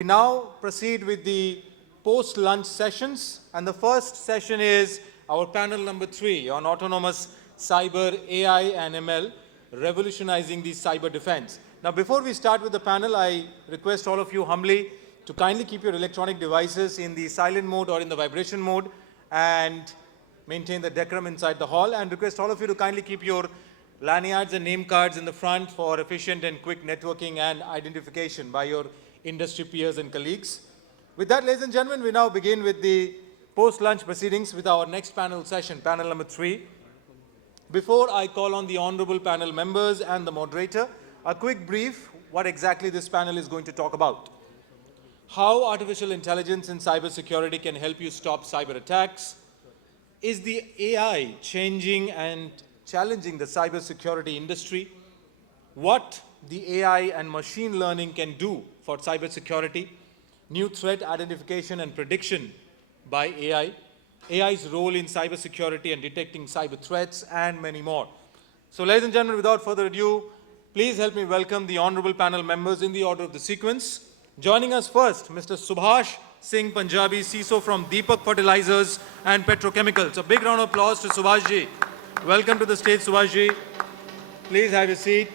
We now proceed with the post-lunch sessions, and the first session is our panel number 3 on autonomous cyber, AI and ML, revolutionizing the cyber defense. Now, before we start with the panel, I request all of you humbly to kindly keep your electronic devices in the silent mode or in the vibration mode and maintain the decorum inside the hall, and request all of you to kindly keep your lanyards and name cards in the front for efficient and quick networking and identification by your industry peers and colleagues. With that, ladies and gentlemen, we now begin with the post-lunch proceedings with our next panel session, panel number 3. Before I call on the honorable panel members and the moderator, a quick brief what exactly this panel is going to talk about. How artificial intelligence and cybersecurity can help you stop cyber attacks. Is the AI changing and challenging the cybersecurity industry? What the AI and machine learning can do for cybersecurity, new threat identification and prediction by AI, AI's role in cybersecurity and detecting cyber threats, and many more. So, ladies and gentlemen, without further ado, please help me welcome the honorable panel members in the order of the sequence. Joining us first, Mr. Subhash Singh Punjabi, CISO from Deepak Fertilisers and Petrochemicals. A big round of applause to Subhash ji. Welcome to the stage, Subhash ji. Please have a seat.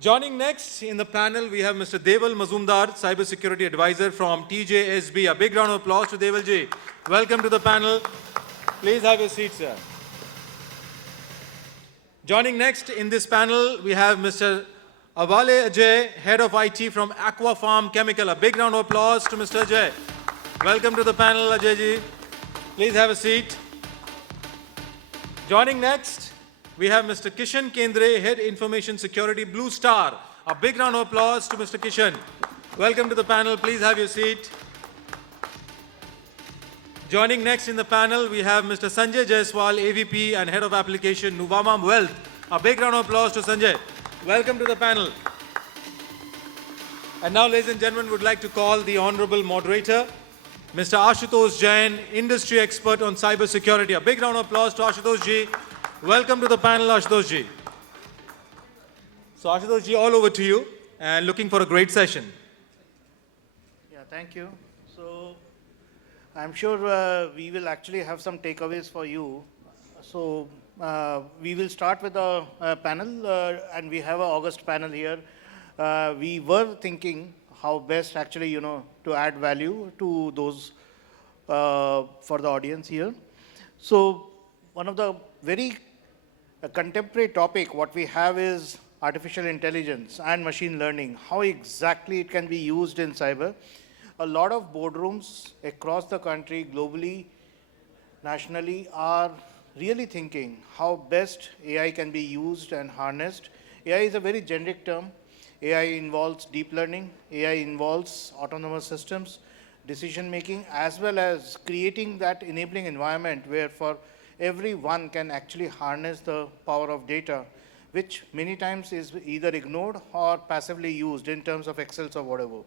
Joining next in the panel, we have Mr. Deval Mazumdar, Cybersecurity Advisor from TJSB. A big round of applause to Deval ji. Welcome to the panel. Please have a seat, sir. Joining next in this panel, we have Mr. Awale Ajay, Head of IT from Aquapharm Chemical. A big round of applause to Mr. Ajay. Welcome to the panel, Ajay ji. Please have a seat. Joining next, we have Mr. Kishan Kendre, Head Information Security, Blue Star. A big round of applause to Mr. Kishan. Welcome to the panel. Please have your seat. Joining next in the panel, we have Mr. Sanjay Jaiswal, AVP and Head of Application, Nuvama Wealth. A big round of applause to Sanjay. Welcome to the panel. And now, ladies and gentlemen, would like to call the honorable moderator, Mr. Ashutosh Jain, industry expert on cybersecurity. A big round of applause to Ashutosh ji. Welcome to the panel, Ashutosh ji. So, Ashutosh ji, all over to you, and looking for a great session. Yeah, thank you. So, I'm sure we will actually have some takeaways for you. So, we will start with the panel, and we have an August panel here. We were thinking how best actually, to add value to those for the audience here. So, one of the very contemporary topic, what we have is artificial intelligence and machine learning, how exactly it can be used in cyber. A lot of boardrooms across the country, globally, nationally, are really thinking how best AI can be used and harnessed. AI is a very generic term. AI involves deep learning, AI involves autonomous systems, decision making, as well as creating that enabling environment where for everyone can actually harness the power of data, which many times is either ignored or passively used in terms of Excels or whatever.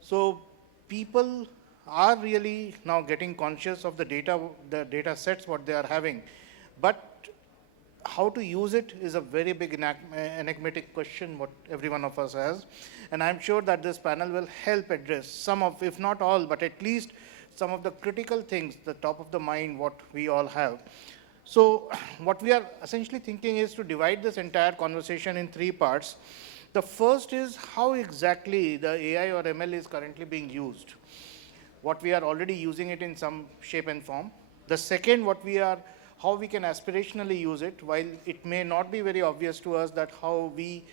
So people are really now getting conscious of the data sets, what they are having. But how to use it is a very big enigmatic question what every one of us has. And I'm sure that this panel will help address some of, if not all, but at least some of the critical things, the top of the mind, what we all have. So what we are essentially thinking is to divide this entire conversation in 3 parts. The first is how exactly the AI or ML is currently being used. What we are already using it in some shape and form. The second, how we can aspirationally use it, while it may not be very obvious to us that how we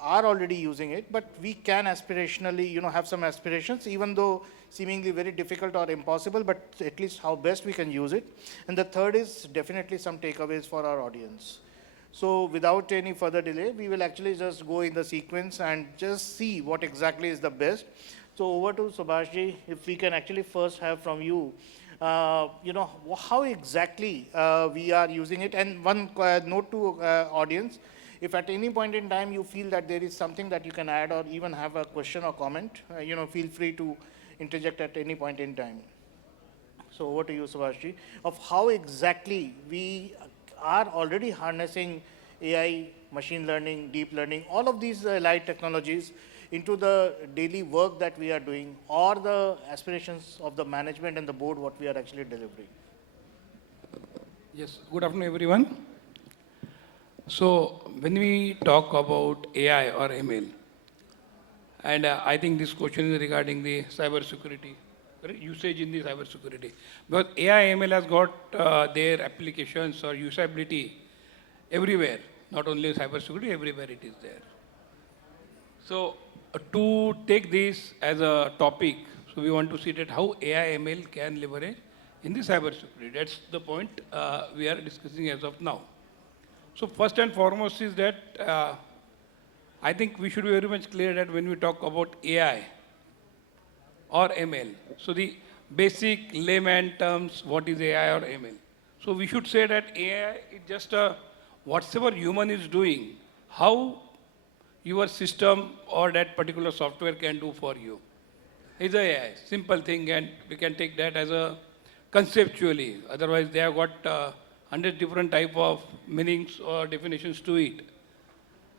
are already using it, but we can aspirationally, have some aspirations, even though seemingly very difficult or impossible, but at least how best we can use it. And the third is definitely some takeaways for our audience. So without any further delay, we will actually just go in the sequence and just see what exactly is the best. So over to Subhash ji, if we can actually first have from you, how exactly we are using it. And one note to audience, if at any point in time you feel that there is something that you can add or even have a question or comment, feel free to interject at any point in time. So over to you, Subhash ji, of how exactly we are already harnessing AI, machine learning, deep learning, all of these allied technologies into the daily work that we are doing or the aspirations of the management and the board, what we are actually delivering. Yes, good afternoon, everyone. So, when we talk about AI or ML, and I think this question is regarding the cybersecurity, correct? Usage in the cybersecurity. Because AI ML has got their applications or usability everywhere, not only cybersecurity, everywhere it is there. So, to take this as a topic, so we want to see that how AI ML can leverage in the cybersecurity. That's the point we are discussing as of now. So first and foremost is that I think we should be very much clear that when we talk about AI or ML, so the basic layman terms, what is AI or ML? So we should say that AI is just whatever human is doing, how your system or that particular software can do for you. It's a AI, simple thing, and we can take that as a conceptually. Otherwise, they have got 100 different type of meanings or definitions to it.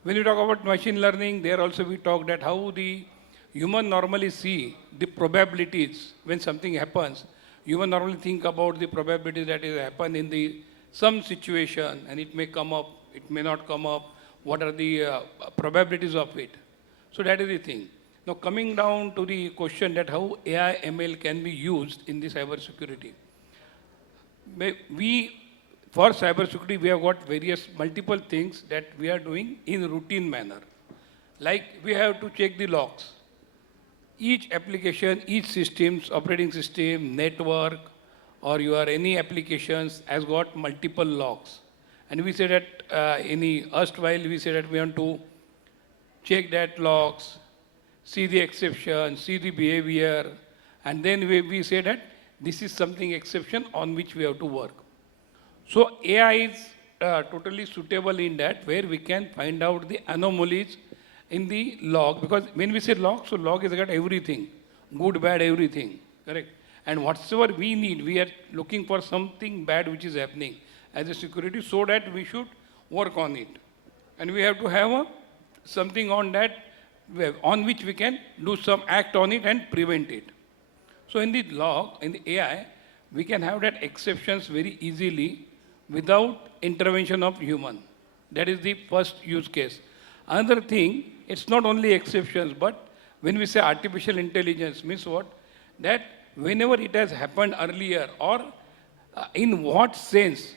When you talk about machine learning, there also we talk that how the human normally see the probabilities when something happens. Human normally think about the probabilities that is happen in the some situation, and it may come up, it may not come up. What are the probabilities of it? So that is the thing. Now coming down to the question that how AI ML can be used in the cybersecurity. For cybersecurity, we have got various multiple things that we are doing in routine manner. Like we have to check the logs. Each application, each systems, operating system, network, or your any applications has got multiple logs. And we say that in the erstwhile, we say that we want to check that logs, see the exception, see the behavior, and then we say that this is something exception on which we have to work. So AI is totally suitable in that where we can find out the anomalies in the log, because when we say log, so log is got everything, good, bad, everything, correct? And whatsoever we need, we are looking for something bad which is happening as a security so that we should work on it. And we have to have something on that on which we can do some act on it and prevent it. So in the log, in the AI, we can have that exceptions very easily without intervention of human. That is the first use case. Another thing, it's not only exceptions, but when we say artificial intelligence, means what? That whenever it has happened earlier or in what sense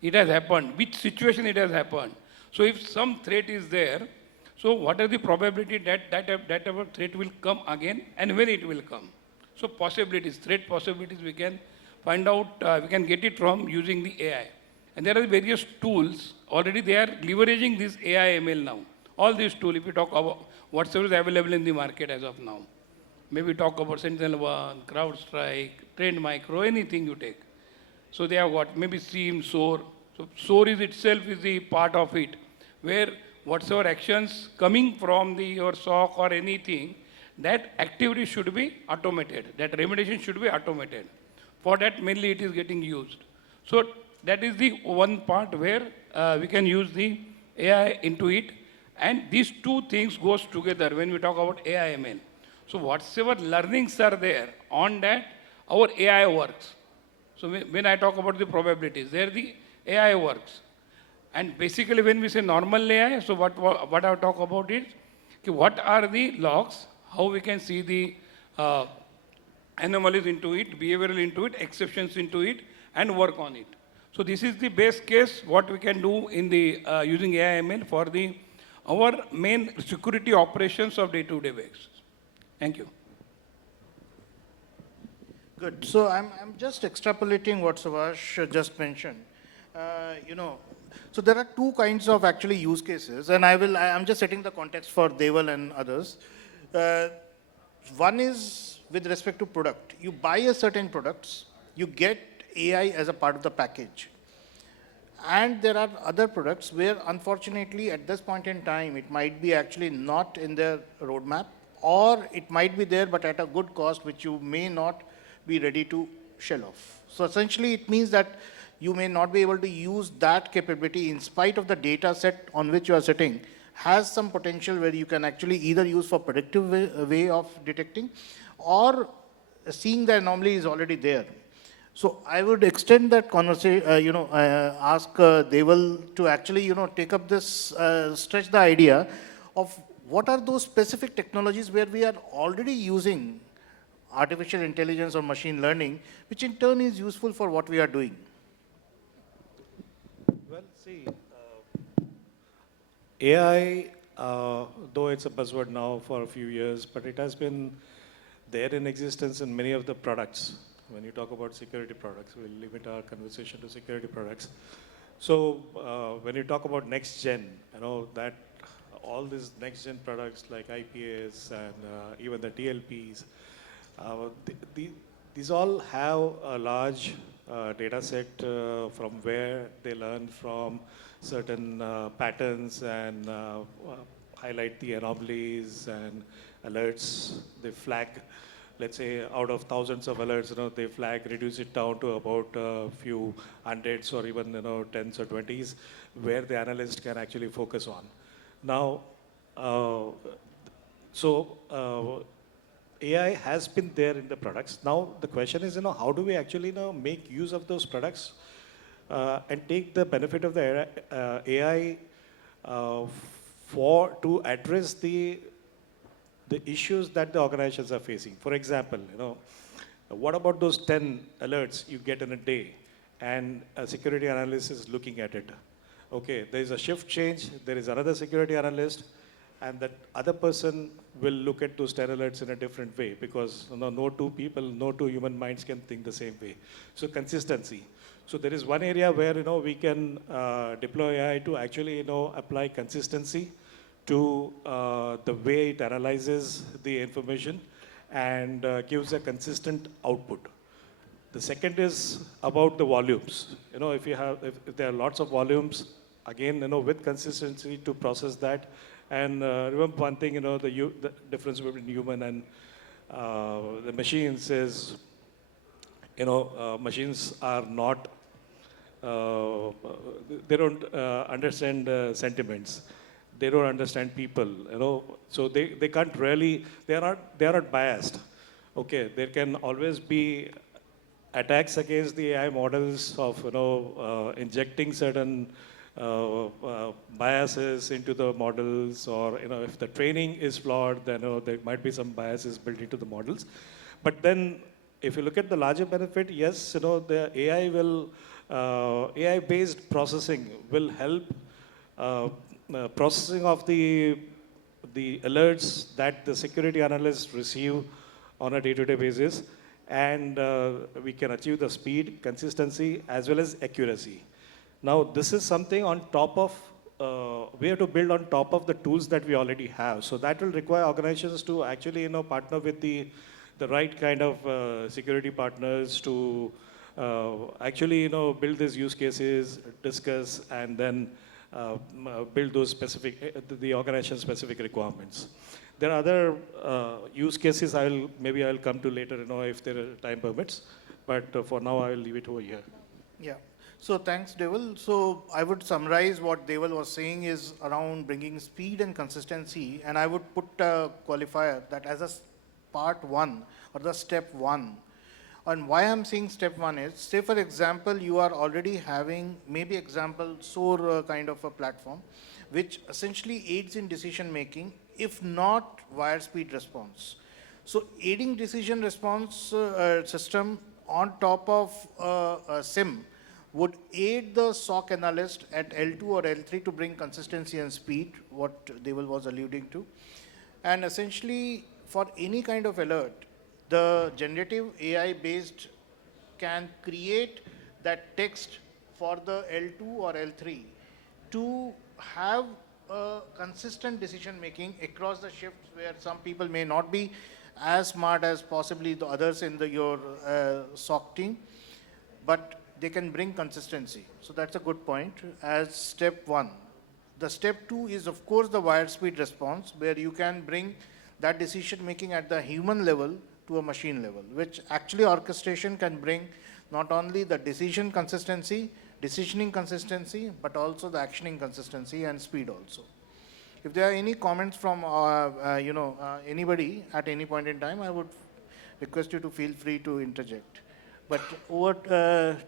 it has happened, which situation it has happened. So if some threat is there, so what are the probability that that threat will come again and when it will come? So possibilities, threat possibilities we can find out, we can get it from using the AI. And there are various tools, already they are leveraging this AI ML now. All these tools, if you talk about whatever is available in the market as of now. Maybe talk about Sentinel-1, CrowdStrike, Trend Micro, anything you take. So they have got maybe SIEM, SOAR. So SOAR is itself is the part of it, where whatsoever actions coming from your SOC or anything, that activity should be automated. That remediation should be automated. For that, mainly it is getting used. So that is the one part where we can use the AI into it. And these two things goes together when we talk about AI ML. So whatsoever learnings are there on that, our AI works. So when I talk about the probabilities, there the AI works. And basically when we say normal AI, so what I talk about is, what are the logs, how we can see the anomalies into it, behavioral into it, exceptions into it, and work on it. So this is the best case, what we can do in the using AI ML for our main security operations of day-to-day basis. Thank you. Good. So I'm just extrapolating what Subhash just mentioned. So there are two kinds of actually use cases, and I'm just setting the context for Deval and others. One is with respect to product. You buy a certain products, you get AI as a part of the package. And there are other products where unfortunately at this point in time, it might be actually not in their roadmap, or it might be there but at a good cost which you may not be ready to shell off. So essentially it means that you may not be able to use that capability in spite of the data set on which you are sitting has some potential where you can actually either use for predictive way of detecting, or seeing the anomaly is already there. So I would extend that conversation, ask Deval to actually, take up this, stretch the idea of what are those specific technologies where we are already using artificial intelligence or machine learning, which in turn is useful for what we are doing. Well, see, AI, though it's a buzzword now for a few years, but it has been there in existence in many of the products. When you talk about security products, we'll limit our conversation to security products. So when you talk about next gen, that all these next gen products like IPS and even the TLPs, these all have a large data set from where they learn from certain patterns and highlight the anomalies and alerts. They flag, let's say, out of thousands of alerts, they flag, reduce it down to about a few hundreds or even, tens or twenties, where the analyst can actually focus on. Now, AI has been there in the products. Now, the question is, how do we actually, make use of those products and take the benefit of the AI to address the issues that the organizations are facing. For example, what about those 10 alerts you get in a day and a security analyst is looking at it? Okay, there is a shift change, there is another security analyst, and that other person will look at those 10 alerts in a different way, because no two people, no two human minds can think the same way. So consistency. So there is one area where we can deploy AI to actually apply consistency to the way it analyzes the information and gives a consistent output. The second is about the volumes. If there are lots of volumes, again, with consistency to process that. And remember one thing, the difference between human and the machines is, machines are not, they don't understand sentiments. They don't understand people, so they can't really, they are not biased. Okay, there can always be attacks against the AI models of, injecting certain biases into the models, or if the training is flawed, then there might be some biases built into the models. But then, if you look at the larger benefit, yes, the AI will AI-based processing will help processing of the alerts that the security analysts receive on a day-to-day basis, and we can achieve the speed, consistency, as well as accuracy. Now, this is something on top of, we have to build on top of the tools that we already have. So that will require organizations to actually, partner with the right kind of security partners to actually, build these use cases, discuss, and then build those specific, the organization-specific requirements. There are other use cases maybe I'll come to later, if there are time permits. But for now, I will leave it over here. Yeah. So thanks, Deval. So I would summarize what Deval was saying is around bringing speed and consistency, and I would put a qualifier that as a part one or the step one. And why I'm saying step one is, say for example, you are already having maybe example SOAR kind of a platform, which essentially aids in decision making, if not wire speed response. So aiding decision response system on top of a SIM would aid the SOC analyst at L2 or L3 to bring consistency and speed, what Deval was alluding to. And essentially, for any kind of alert, the generative AI based can create that text for the L2 or L3 to have a consistent decision making across the shifts, where some people may not be as smart as possibly the others in your SOC team, but they can bring consistency. So that's a good point as step one. The step two is, of course, the wire speed response, where you can bring that decision making at the human level to a machine level, which actually orchestration can bring not only the decisioning consistency, but also the actioning consistency and speed also. If there are any comments from, anybody at any point in time, I would request you to feel free to interject. But over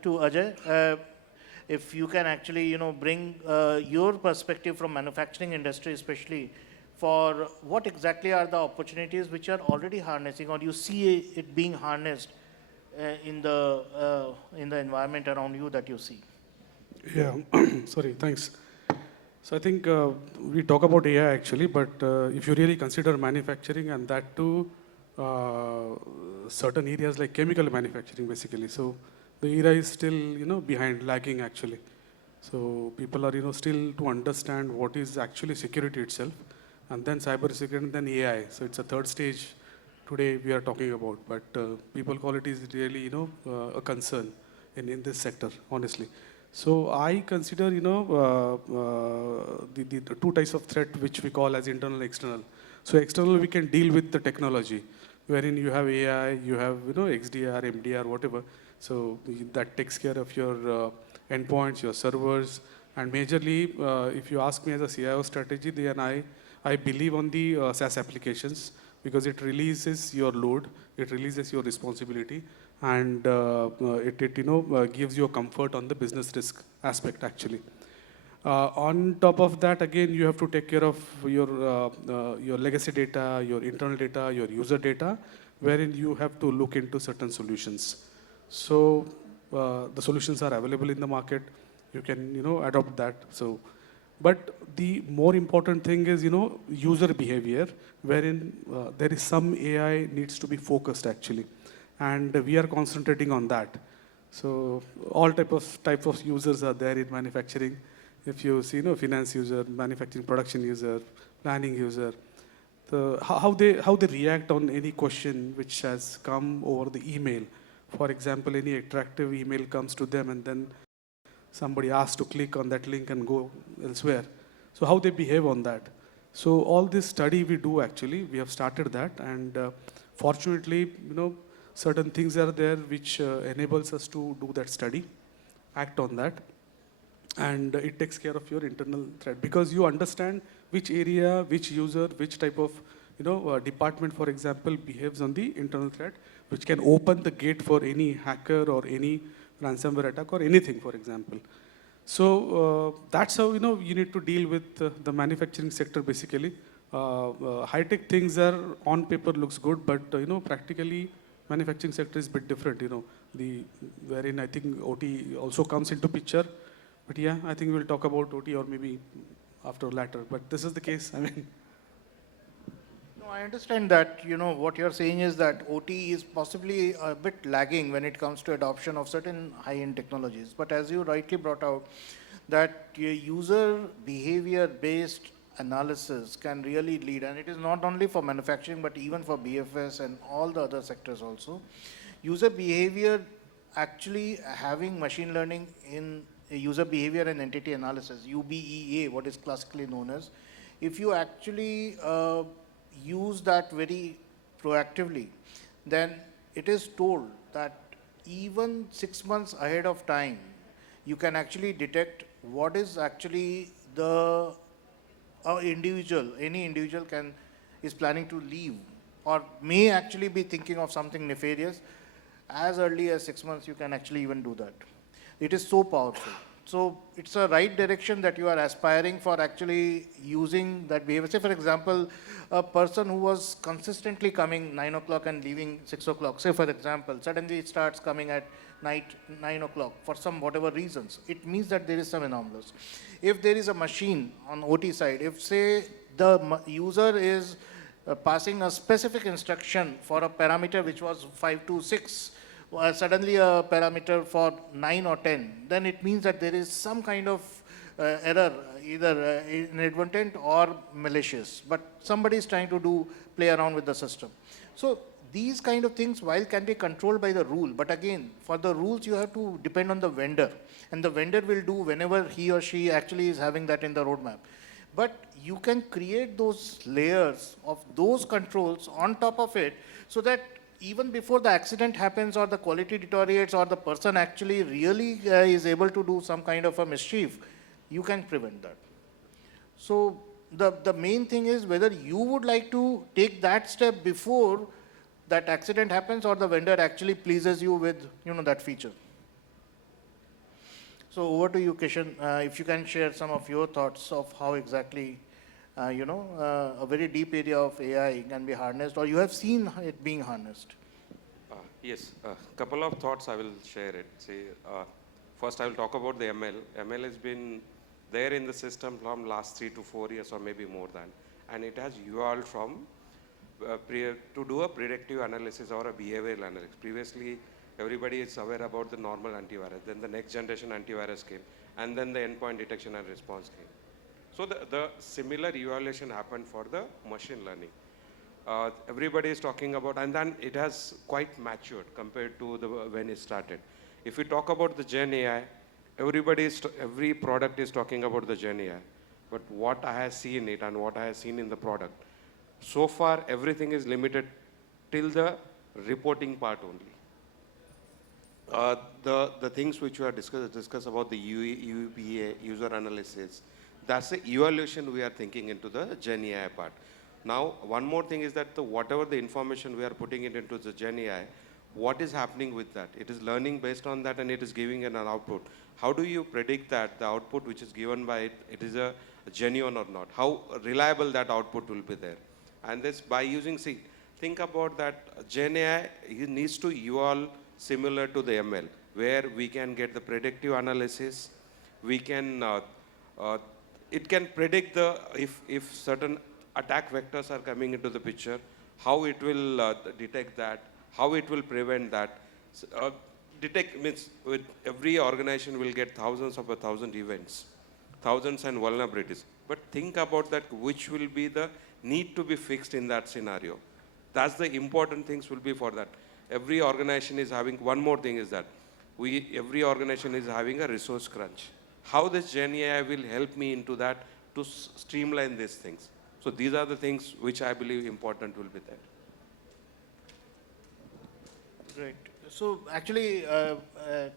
to Ajay, if you can actually, bring your perspective from manufacturing industry, especially for what exactly are the opportunities which are already harnessing, or you see it being harnessed in the environment around you that you see. Yeah, sorry, thanks. So I think we talk about AI actually, but if you really consider manufacturing and that too, certain areas like chemical manufacturing basically. So the era is still, behind, lagging actually. So people are, still to understand what is actually security itself, and then cybersecurity, and then AI. So it's a third stage today we are talking about, but people call it is really, a concern in this sector, honestly. So I consider, the two types of threat which we call as internal and external. So external, we can deal with the technology, wherein you have AI, you have, XDR, MDR, whatever. So that takes care of your endpoints, your servers, and majorly, if you ask me as a CIO strategy, then I believe on the SaaS applications, because it releases your load, it releases your responsibility, and it gives you a comfort on the business risk aspect actually. On top of that, again, you have to take care of your legacy data, your internal data, your user data, wherein you have to look into certain solutions. So the solutions are available in the market. You can adopt that. So, but the more important thing is user behavior, wherein there is some AI needs to be focused actually, and we are concentrating on that. So all type of users are there in manufacturing. If you see, finance user, manufacturing production user, planning user, how they react on any question which has come over the email. For example, any attractive email comes to them, and then somebody asks to click on that link and go elsewhere. So how they behave on that. So all this study we do actually, we have started that, and fortunately, certain things are there which enables us to do that study, act on that, and it takes care of your internal threat, because you understand which area, which user, which type of department, for example, behaves on the internal threat, which can open the gate for any hacker or any ransomware attack or anything, for example. So that's how you need to deal with the manufacturing sector basically. High-tech things are on paper looks good, but practically manufacturing sector is a bit different. Wherein I think OT also comes into picture. But yeah, I think we'll talk about OT or maybe after later. But this is the case. I mean. No, I understand that, what you're saying is that OT is possibly a bit lagging when it comes to adoption of certain high-end technologies. But as you rightly brought out, that user behavior-based analysis can really lead, and it is not only for manufacturing, but even for BFS and all the other sectors also. User behavior, actually having machine learning in user behavior and entity analysis, UBEA, what is classically known as, if you actually use that very proactively, then it is told that even 6 months ahead of time, you can actually detect what is actually the any individual is planning to leave or may actually be thinking of something nefarious. As early as 6 months, you can actually even do that. It is so powerful. So it's a right direction that you are aspiring for actually using that behavior. Say, for example, a person who was consistently coming 9 o'clock and leaving 6 o'clock, say, for example, suddenly it starts coming at night 9 o'clock for some whatever reasons. It means that there is some anomalous. If there is a machine on OT side, if say the user is passing a specific instruction for a parameter which was 5 to 6, suddenly a parameter for 9 or 10, then it means that there is some kind of error, either inadvertent or malicious, but somebody is trying to play around with the system. So these kind of things, while can be controlled by the rule, but again, for the rules you have to depend on the vendor, and the vendor will do whenever he or she actually is having that in the roadmap. But you can create those layers of those controls on top of it, so that even before the accident happens or the quality deteriorates or the person actually really is able to do some kind of a mischief, you can prevent that. So the main thing is whether you would like to take that step before that accident happens or the vendor actually pleases you with, that feature. So over to you, Kishan. If you can share some of your thoughts of how exactly, a very deep area of AI can be harnessed, or you have seen it being harnessed. Yes, a couple of thoughts I will share it. First I will talk about the ML. ML has been there in the system from last 3 to 4 years or maybe more than, and it has evolved from to do a predictive analysis or a behavioral analysis. Previously, everybody is aware about the normal antivirus, then the next generation antivirus came, and then the endpoint detection and response came. So the similar evaluation happened for the machine learning. Everybody is talking about, and then it has quite matured compared to when it started. If we talk about the Gen AI, every product is talking about the Gen AI. But what I have seen it and what I have seen in the product, so far everything is limited till the reporting part only. The things which we are discuss about the UBA, user analysis, that's the evaluation we are thinking into the Gen AI part. Now, one more thing is that whatever the information we are putting it into the Gen AI, what is happening with that? It is learning based on that and it is giving an output. How do you predict that the output which is given by it is a genuine or not? How reliable that output will be there? And this by using, think about that Gen AI needs to evolve similar to the ML, where we can get the predictive analysis, we can, it can predict if certain attack vectors are coming into the picture, how it will detect that, how it will prevent that. Detect means with every organization will get thousands of 1,000 events, thousands and vulnerabilities. But think about that, which will be the need to be fixed in that scenario. That's the important things will be for that. Every organization is having, one more thing is that, every organization is having a resource crunch. How this Gen AI will help me into that to streamline these things. So these are the things which I believe important will be there. Great. So actually,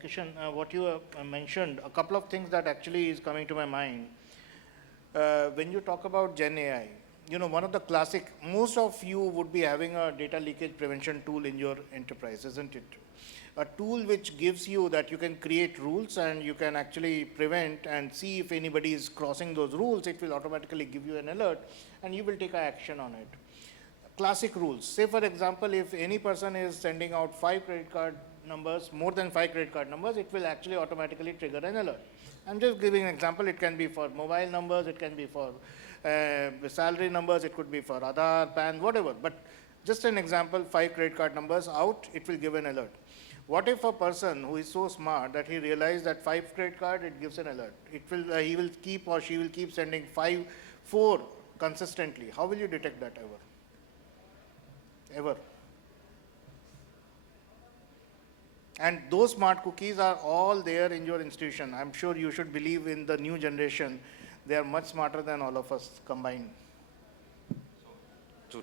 Kishan, what you mentioned, a couple of things that actually is coming to my mind. When you talk about Gen AI, one of the classic, most of you would be having a data leakage prevention tool in your enterprise, isn't it? A tool which gives you that you can create rules and you can actually prevent and see if anybody is crossing those rules. It will automatically give you an alert and you will take action on it. Classic rules. Say for example, if any person is sending out 5 credit card numbers, more than 5 credit card numbers, it will actually automatically trigger an alert. I'm just giving an example. It can be for mobile numbers, it can be for salary numbers, it could be for Aadhaar, PAN, whatever. But just an example, 5 credit card numbers out, it will give an alert. What if a person who is so smart that he realized that 5 credit card, it gives an alert. It will, he will keep or she will keep sending 4 consistently. How will you detect that ever? Ever. And those smart cookies are all there in your institution. I'm sure you should believe in the new generation. They are much smarter than all of us combined.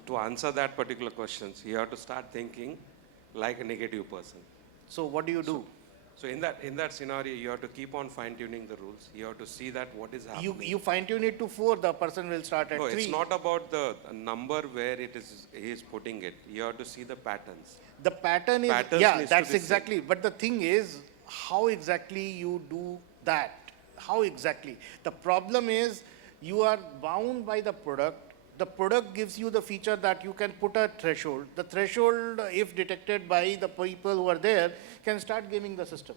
To answer that particular question, you have to start thinking like a negative person. So what do you do? So in that scenario, you have to keep on fine-tuning the rules. You have to see that what is happening. You fine-tune it to 4, the person will start at 3. No, it's not about the number where he is putting it. You have to see the patterns. The pattern is, Patterns yeah, needs that's to be exactly. But the thing is, how exactly you do that? How exactly? The problem is, you are bound by the product. The product gives you the feature that you can put a threshold. The threshold, if detected by the people who are there, can start gaming the system.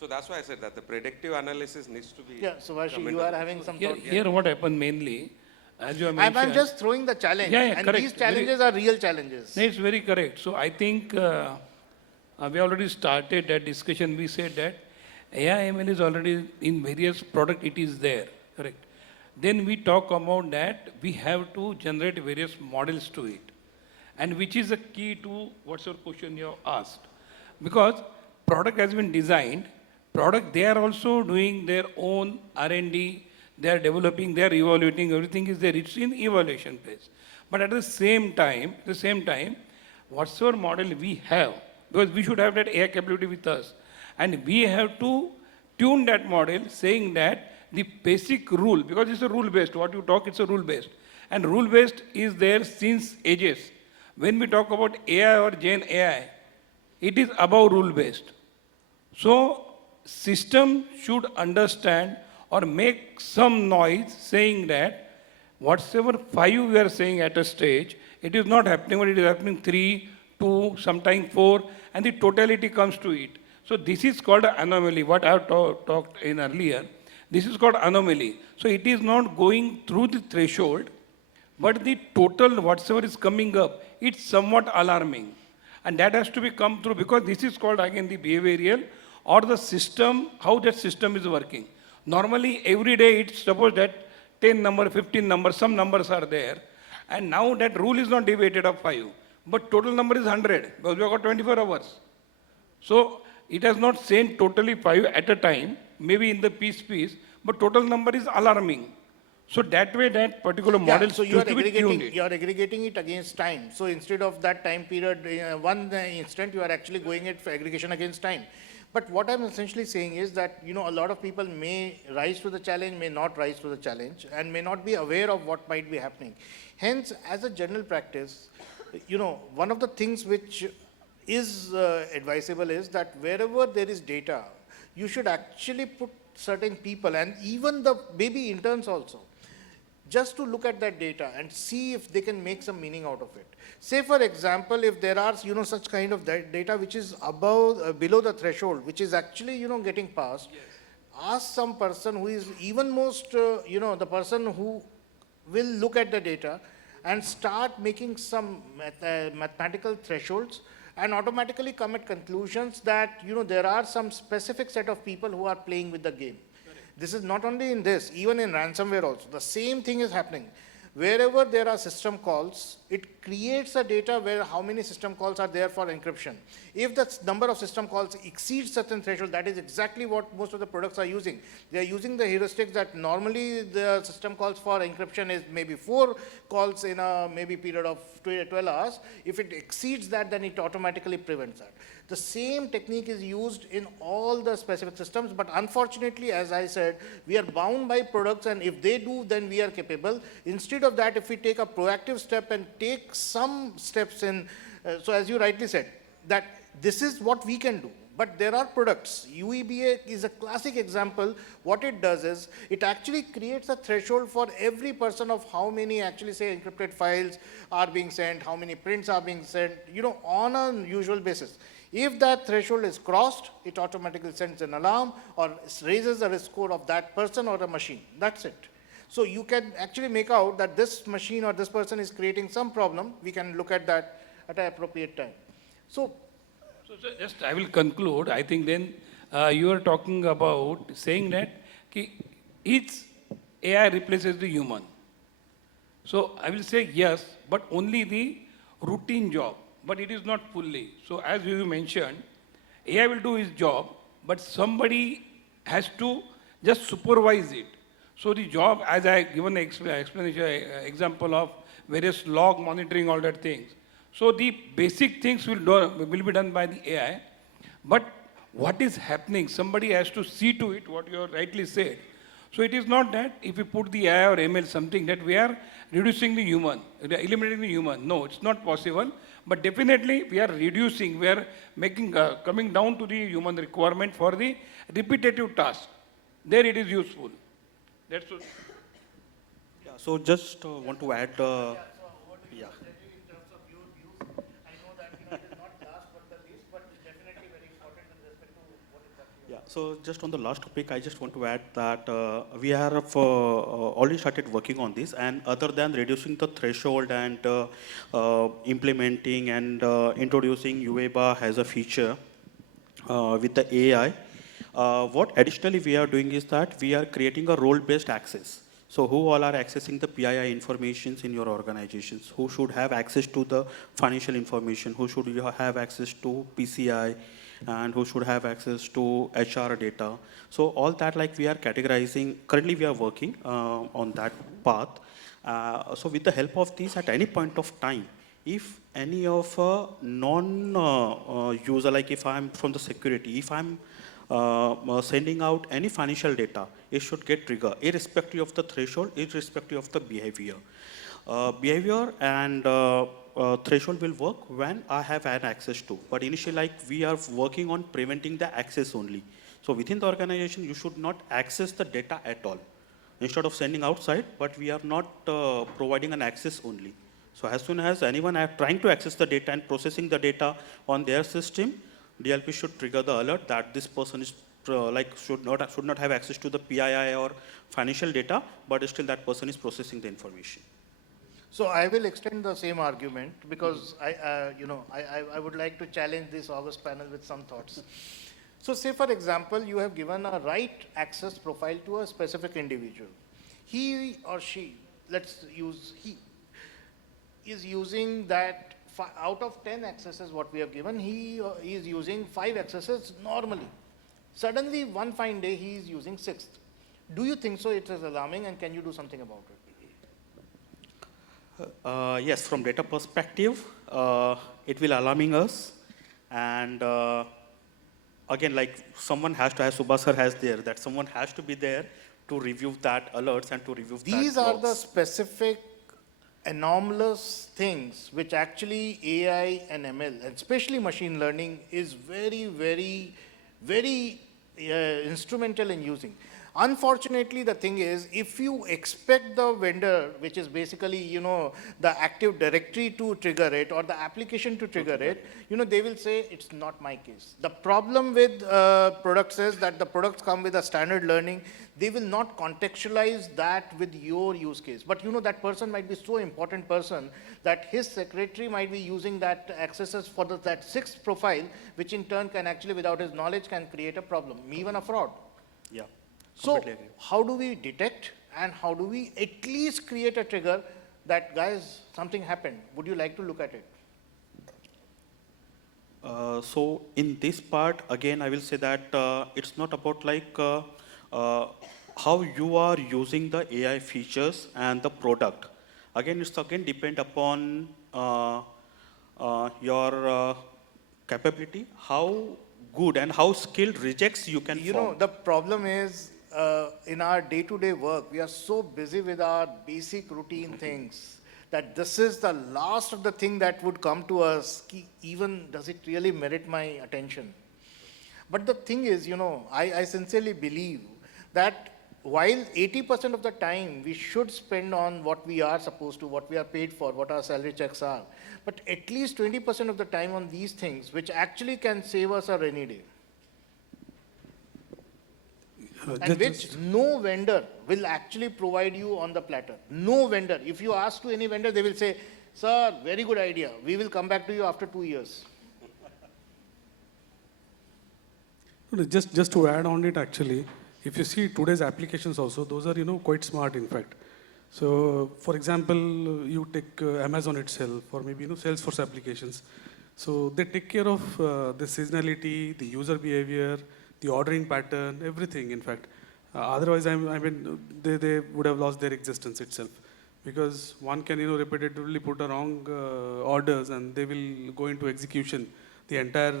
So that's why I said that the predictive analysis needs to be. Yeah, Subhash, you are having some thought. Here what happened mainly, as you have mentioned. I'm just throwing the challenge. Yeah, and correct. these challenges are real challenges. No, it's very correct. So I think we already started that discussion. We said that AI ML is already in various product, it is there, correct. Then we talk about that we have to generate various models to it. And which is the key to what's your question you have asked. Because product has been designed, product, they are also doing their own R&D, they are developing, they are evaluating, everything is there, it's in evaluation phase. But at the same time, whatsoever model we have, because we should have that AI capability with us, and we have to tune that model saying that the basic rule, because it's a rule-based, what you talk, it's a rule-based. And rule-based is there since ages. When we talk about AI or Gen AI, it is above rule-based. So, system should understand or make some noise saying that whatever 5 we are saying at a stage, it is not happening, but it is happening 3, 2, sometimes 4, and the totality comes to it. So this is called an anomaly, what I have talked in earlier. This is called anomaly. So it is not going through the threshold, but the total whatsoever is coming up, it's somewhat alarming. And that has to be come through, because this is called again the behavioral or the system, how that system is working. Normally every day it's supposed that 10 number, 15 numbers, some numbers are there. And now that rule is not deviated of 5, but total number is 100, because we have got 24 hours. So it has not sent totally 5 at a time, maybe in the piece, but total number is alarming. So that way, that particular model so you are to be tuned aggregating, in. you are aggregating it against time. So instead of that time period, one instant, you are actually going it for aggregation against time. But what I'm essentially saying is that, a lot of people may rise to the challenge, may not rise to the challenge, and may not be aware of what might be happening. Hence, as a general practice, one of the things which is advisable is that wherever there is data, you should actually put certain people, and even the maybe interns also, just to look at that data and see if they can make some meaning out of it. Say, for example, if there are, such kind of data which is above, below the threshold, which is actually, getting passed, yes. Ask some person who is even most, the person who will look at the data and start making some mathematical thresholds and automatically come at conclusions that, there are some specific set of people who are playing with the game. This is not only in this, even in ransomware also. The same thing is happening. Wherever there are system calls, it creates a data where how many system calls are there for encryption. If the number of system calls exceeds certain threshold, that is exactly what most of the products are using. They are using the heuristics that normally the system calls for encryption is maybe 4 calls in a maybe period of 12 hours. If it exceeds that, then it automatically prevents that. The same technique is used in all the specific systems, but unfortunately, as I said, we are bound by products, and if they do, then we are capable. Instead of that, if we take a proactive step and take some steps in, so as you rightly said, that this is what we can do. But there are products. UEBA is a classic example. What it does is, it actually creates a threshold for every person of how many actually say encrypted files are being sent, how many prints are being sent, on a usual basis. If that threshold is crossed, it automatically sends an alarm or raises the risk score of that person or a machine. That's it. So you can actually make out that this machine or this person is creating some problem. We can look at that at an appropriate time. So just I will conclude. I think then you are talking about saying that each AI replaces the human. So I will say yes, but only the routine job. But it is not fully. So as you mentioned, AI will do his job, but somebody has to just supervise it. So the job, as I given explanation example of various log monitoring, all that things. So the basic things will be done by the AI, but what is happening, somebody has to see to it, what you have rightly said. So it is not that if we put the AI or ML something that we are reducing the human, eliminating the human. No, it's not possible. But definitely we are reducing, we are making, coming down to the human requirement for the repetitive task. There it is useful. That's all. Yeah, so just want to add, yeah. Yeah, so just on the last topic, I just want to add that we have already started working on this, and other than reducing the threshold and implementing and introducing UEBA as a feature with the AI, what additionally we are doing is that we are creating a role-based access. So who all are accessing the PII informations in your organizations? Who should have access to the financial information? Who should have access to PCI? And who should have access to HR data. So all that, like, we are categorizing, currently we are working on that path. So with the help of this, at any point of time, if any of a non-user, like if I'm from the security, if I'm sending out any financial data, it should get triggered, irrespective of the threshold, irrespective of the behavior. Behavior and threshold will work when I have an access to. But initially, like we are working on preventing the access only. So within the organization, you should not access the data at all. Instead of sending outside, but we are not providing an access only. So as soon as anyone are trying to access the data and processing the data on their system, DLP should trigger the alert that this person is should not have access to the PII or financial data, but still that person is processing the information. So I will extend the same argument because I would like to challenge this August panel with some thoughts. So say for example, you have given a right access profile to a specific individual. He or she, let's use he, is using that out of 10 accesses what we have given, he is using 5 accesses normally. Suddenly one fine day he is using 6th. Do you think so it is alarming and can you do something about it? Yes, from data perspective, it will alarming us. And again, like someone has to, as Subhash sir has there, that someone has to be there to review that alerts and to review These that are the logs. specific anomalous things which actually AI and ML, and especially machine learning, is very, very, very instrumental in using. Unfortunately, the thing is, if you expect the vendor, which is basically, the Active Directory to trigger it or the application to trigger it, they will say, it's not my case. The problem with products is that the products come with a standard learning. They will not contextualize that with your use case. But that person might be so important person that his secretary might be using that accesses for that 6th profile, which in turn can actually, without his knowledge, can create a problem, even a fraud. Yeah. So Completely agree. how do we detect and how do we at least create a trigger that, guys, something happened? Would you like to look at it? So in this part, again, I will say that it's not about like how you are using the AI features and the product. Again, it's again depend upon your capability, how good and how skilled rejects you can form. The problem is in our day-to-day work, we are so busy with our basic routine things that this is the last of the thing that would come to us. Even does it really merit my attention? But the thing is, I sincerely believe that while 80% of the time we should spend on what we are supposed to, what we are paid for, what our salary checks are, but at least 20% of the time on these things, which actually can save us a rainy day. And which no vendor will actually provide you on the platter. No vendor. If you ask to any vendor, they will say, sir, very good idea. We will come back to you after 2 years. Just to add on it, actually, if you see today's applications also, those are, quite smart, in fact. So, for example, you take Amazon itself, or maybe, Salesforce applications. So they take care of the seasonality, the user behavior, the ordering pattern, everything, in fact. Otherwise, they would have lost their existence itself. Because one can, repetitively put a wrong orders and they will go into execution. The entire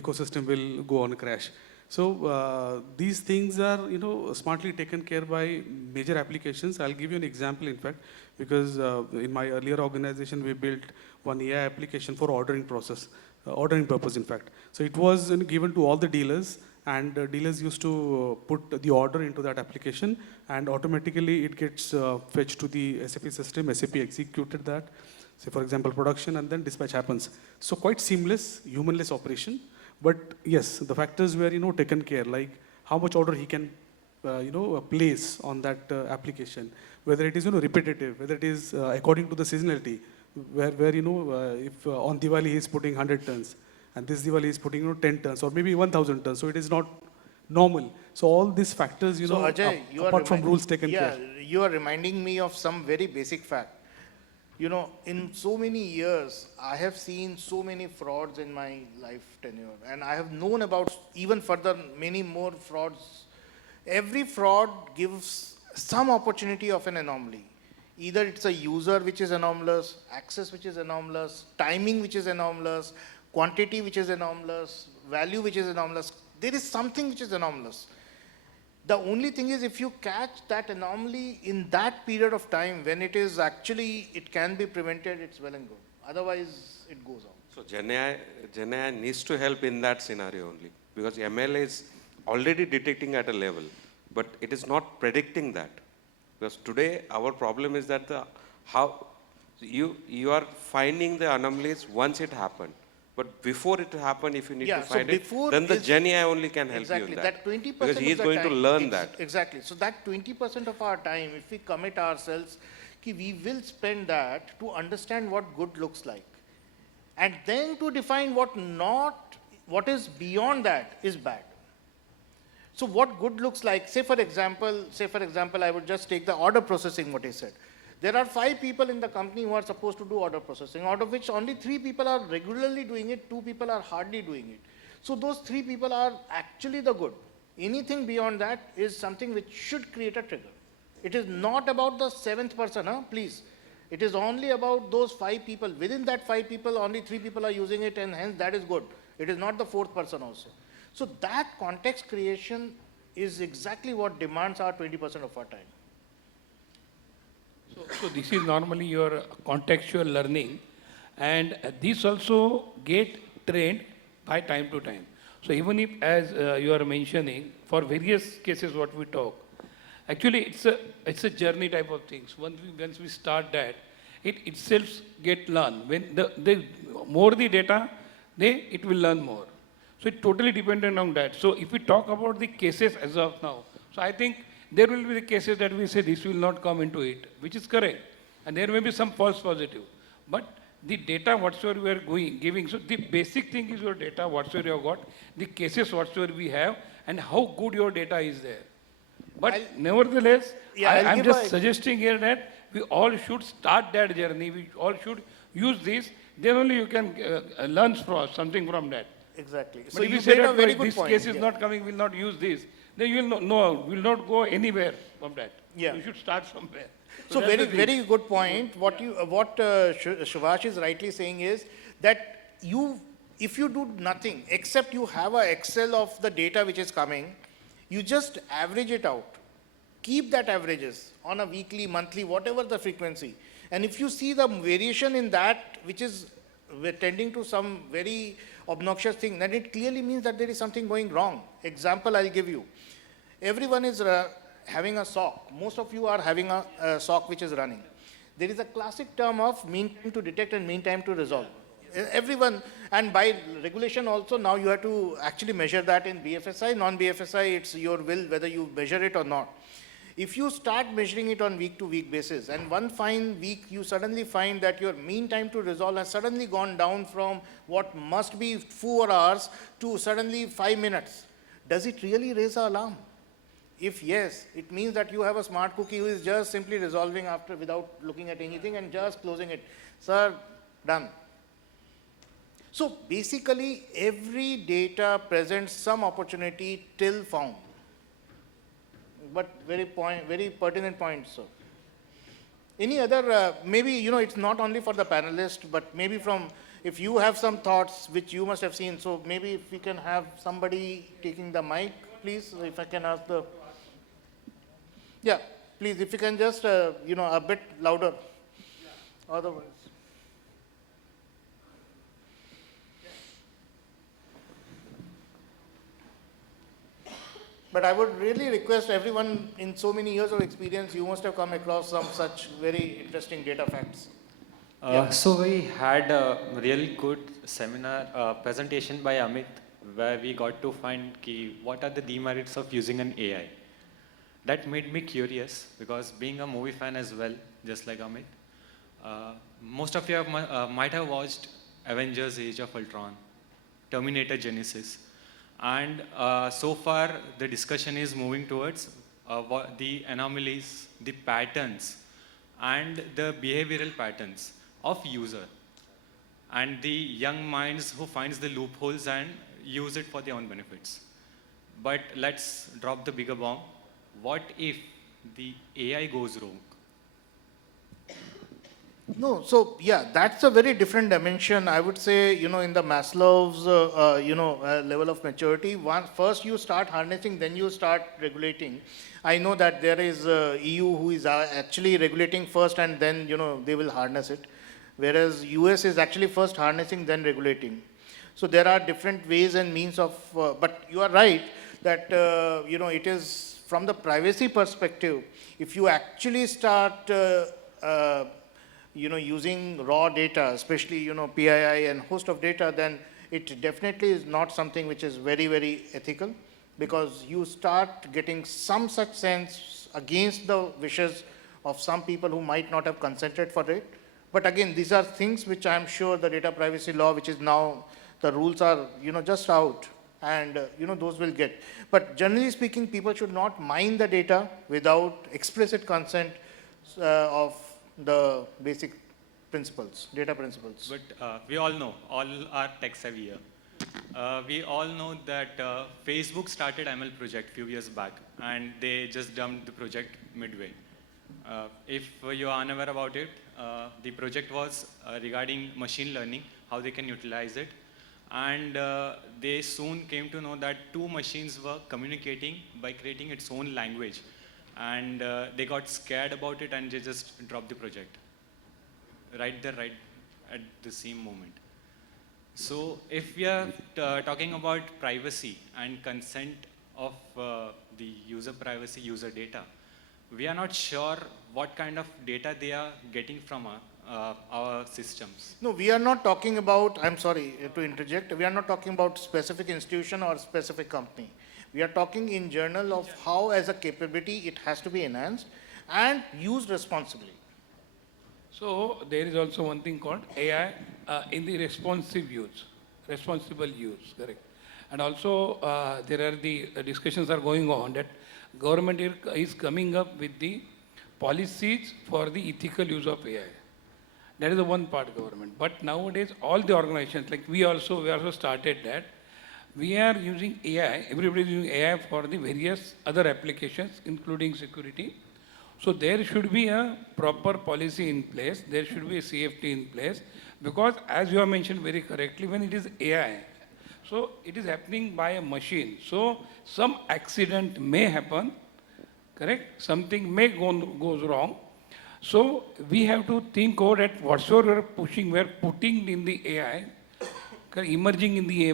ecosystem will go on a crash. So these things are, smartly taken care by major applications. I'll give you an example, in fact, because in my earlier organization, we built one AI application for ordering process, ordering purpose, in fact. So it was given to all the dealers, and dealers used to put the order into that application, and automatically it gets fetched to the SAP system. SAP executed that, say for example, production, and then dispatch happens. So quite seamless, humanless operation. But yes, the factors were taken care, like how much order he can place on that application, whether it is repetitive, whether it is according to the seasonality, where if on Diwali he is putting 100 tons, and this Diwali is putting 10 tons, or maybe 1,000 tons, so it is not normal. So all these factors, So Ajay, apart from rules taken care. You are reminding me of some very basic fact. In so many years, I have seen so many frauds in my life tenure, and I have known about even further many more frauds. Every fraud gives some opportunity of an anomaly. Either it's a user which is anomalous, access which is anomalous, timing which is anomalous, quantity which is anomalous, value which is anomalous. there is something which is anomalous. The only thing is if you catch that anomaly in that period of time when it is actually, it can be prevented, it's well and good. Otherwise, it goes on. So GenAI needs to help in that scenario only, because ML is already detecting at a level, but it is not predicting that. Because today our problem is that how you are finding the anomalies once it happened. But before it happened, if you need to find it, then the GenAI only can help you in that. That 20% because he of is the going to time, learn that. Exactly. So that 20% of our time, if we commit ourselves, we will spend that to understand what good looks like. And then to define what is beyond that is bad. So what good looks like, say for example, I would just take the order processing, what he said. There are 5 people in the company who are supposed to do order processing, out of which only 3 people are regularly doing it, 2 people are hardly doing it. So those 3 people are actually the good. Anything beyond that is something which should create a trigger. It is not about the 7th person, please. It is only about those 5 people. Within that 5 people, only 3 people are using it, and hence that is good. It is not the 4th person also. So that context creation is exactly what demands our 20% of our time. So this is normally your contextual learning, and this also get trained by time to time. So even if, as you are mentioning, for various cases what we talk, actually it's a journey type of things. Once we start that, it itself get learned. When the more the data, it will learn more. So it's totally dependent on that. So if we talk about the cases as of now, so I think there will be the cases that we say this will not come into it, which is correct. And there may be some false positive. But the data whatsoever we are giving, so the basic thing is your data whatsoever you have got, the cases whatsoever we have, and how good your data is there. But nevertheless, I'm just suggesting here that we all should start that journey. We all should use this. Then only you can learn something from that. Exactly. But so if you say that this case is not coming, we'll not use this, then you will not go anywhere from that. Yeah. You should start somewhere. So very good point. What Subhash is rightly saying is that if you do nothing except you have an Excel of the data which is coming, you just average it out. Keep that averages on a weekly, monthly, whatever the frequency. And if you see the variation in that which is tending to some very obnoxious thing, then it clearly means that there is something going wrong. Example I'll give you. Everyone is having a SOC. Most of you are having a SOC which is running. There is a classic term of mean time to detect and mean time to resolve. Everyone, and by regulation also, now you have to actually measure that in BFSI. Non-BFSI, it's your will whether you measure it or not. If you start measuring it on week-to-week basis, and one fine week you suddenly find that your mean time to resolve has suddenly gone down from what must be 4 hours to suddenly 5 minutes, does it really raise an alarm? If yes, it means that you have a smart cookie who is just simply resolving after without looking at anything and just closing it. Sir, done. So basically, every data presents some opportunity till found. But very pertinent point, sir. Any other, maybe, it's not only for the panelists, but maybe if you have some thoughts which you must have seen, so maybe if we can have somebody taking the mic, please, if I can ask yeah, please, if you can just, a bit louder. Otherwise. But I would really request everyone, in so many years of experience, you must have come across some such very interesting data facts. So we had a really good seminar presentation by Amit, where we got to find what are the demerits of using an AI. That made me curious, because being a movie fan as well, just like Amit, most of you might have watched Avengers Age of Ultron, Terminator Genesis. And so far, the discussion is moving towards the anomalies, the patterns, and the behavioral patterns of user, and the young minds who finds the loopholes and use it for their own benefits. But let's drop the bigger bomb. What if the AI goes wrong? No, so yeah, that's a very different dimension. I would say, in the Maslow's, level of maturity, first you start harnessing, then you start regulating. I know that there is EU who is actually regulating first and then, they will harness it. Whereas US is actually first harnessing, then regulating. So there are different ways and means of, but you are right that, it is from the privacy perspective, if you actually start, using raw data, especially, PII and host of data, then it definitely is not something which is very, very ethical, because you start getting some such sense against the wishes of some people who might not have consented for it. But again, these are things which I am sure the data privacy law, which is now, the rules are, just out, and, those will get. But generally speaking, people should not mine the data without explicit consent of the basic principles, data principles. But we all know, all are tech savvy here. We all know that Facebook started ML project few years back, and they just dumped the project midway. If you are unaware about it, the project was regarding machine learning, how they can utilize it. And they soon came to know that two machines were communicating by creating its own language. And they got scared about it and they just dropped the project. Right there, right at the same moment. So if we are talking about privacy and consent of the user privacy, user data, we are not sure what kind of data they are getting from our systems. No, we are not talking about, I'm sorry to interject, we are not talking about specific institution or specific company. We are talking in general of how as a capability it has to be enhanced and used responsibly. So there is also one thing called AI in the responsible use, correct. And also there are the discussions are going on that government is coming up with the policies for the ethical use of AI. That is the one part government. But nowadays all the organizations, like we also started that. We are using AI, everybody is using AI for the various other applications, including security. So there should be a proper policy in place, there should be a safety in place, because as you have mentioned very correctly, when it is AI, so it is happening by a machine. So some accident may happen, correct? Something may goes wrong. So we have to think over that whatsoever we are putting in the AI, emerging in the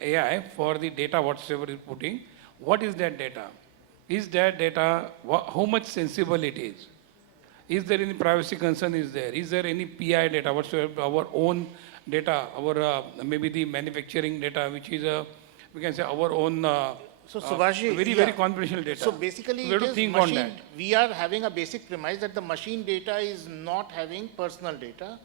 AI for the data whatsoever is putting, what is that data? Is that data, how much sensible it is? Is there any privacy concern is there? Is there any PI data whatsoever, our own data, our maybe the manufacturing data, which is we can say our own So Subhash, very confidential data. So basically we have it to is think on machine, that. we are having a basic premise that the machine data is not having personal data.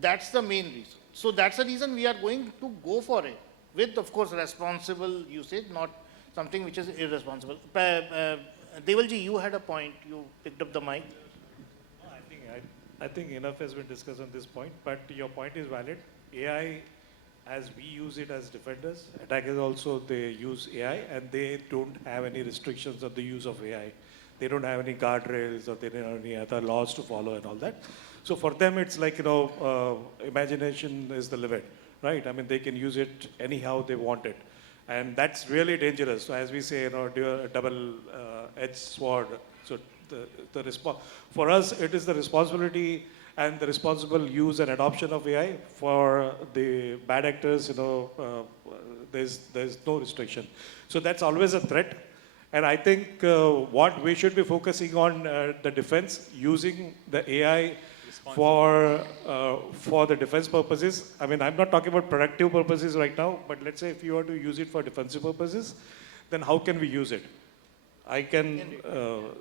That's the main reason. So that's the reason we are going to go for it with, of course, responsible usage, not something which is irresponsible. Devalji, you had a point. You picked up the mic. I think enough has been discussed on this point, but your point is valid. AI, as we use it as defenders, attackers also, they use AI and they don't have any restrictions on the use of AI. They don't have any guardrails or they don't have any other laws to follow and all that. So for them, it's like, imagination is the limit, right? I mean, they can use it anyhow they want it. And that's really dangerous. So as we say, double-edged sword. So for us, it is the responsibility and the responsible use and adoption of AI. For the bad actors, there's no restriction. So that's always a threat. And I think what we should be focusing on the defense, using the AI for the defense purposes. I mean, I'm not talking about productive purposes right now, but let's say if you want to use it for defensive purposes, then how can we use it? I can,